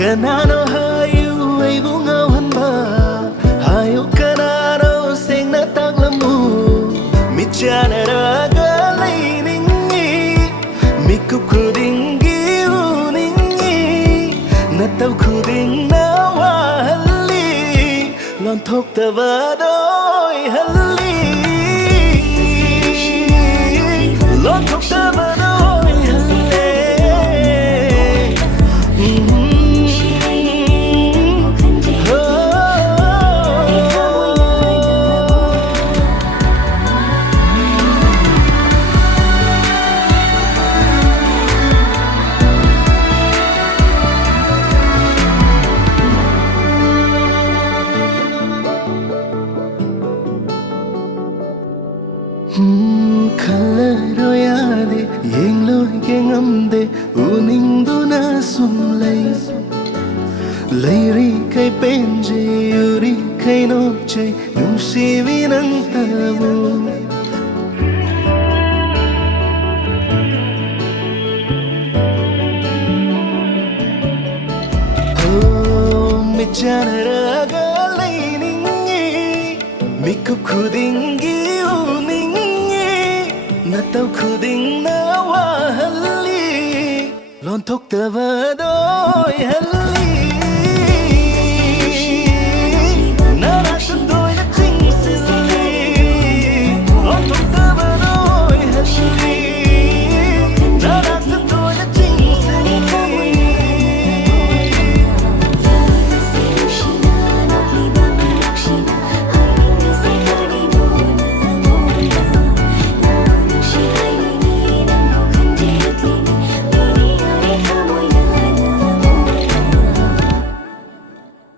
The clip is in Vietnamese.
Kanano hayu ay bungaw hanba hayo kanano sing na taglamu michana ragalay ningi mikukudingi uningi nataw kuding nawahali lon thok tabadoy hali lon thok tabadoy hali Kalaroyade yenglo yengamde uningduna sumlay layri kay penje yuri kay noche nungsivinang tamo Oh michana ragalay ningi mikukudingi nataw kuding nawahali lon thok tabadoy hali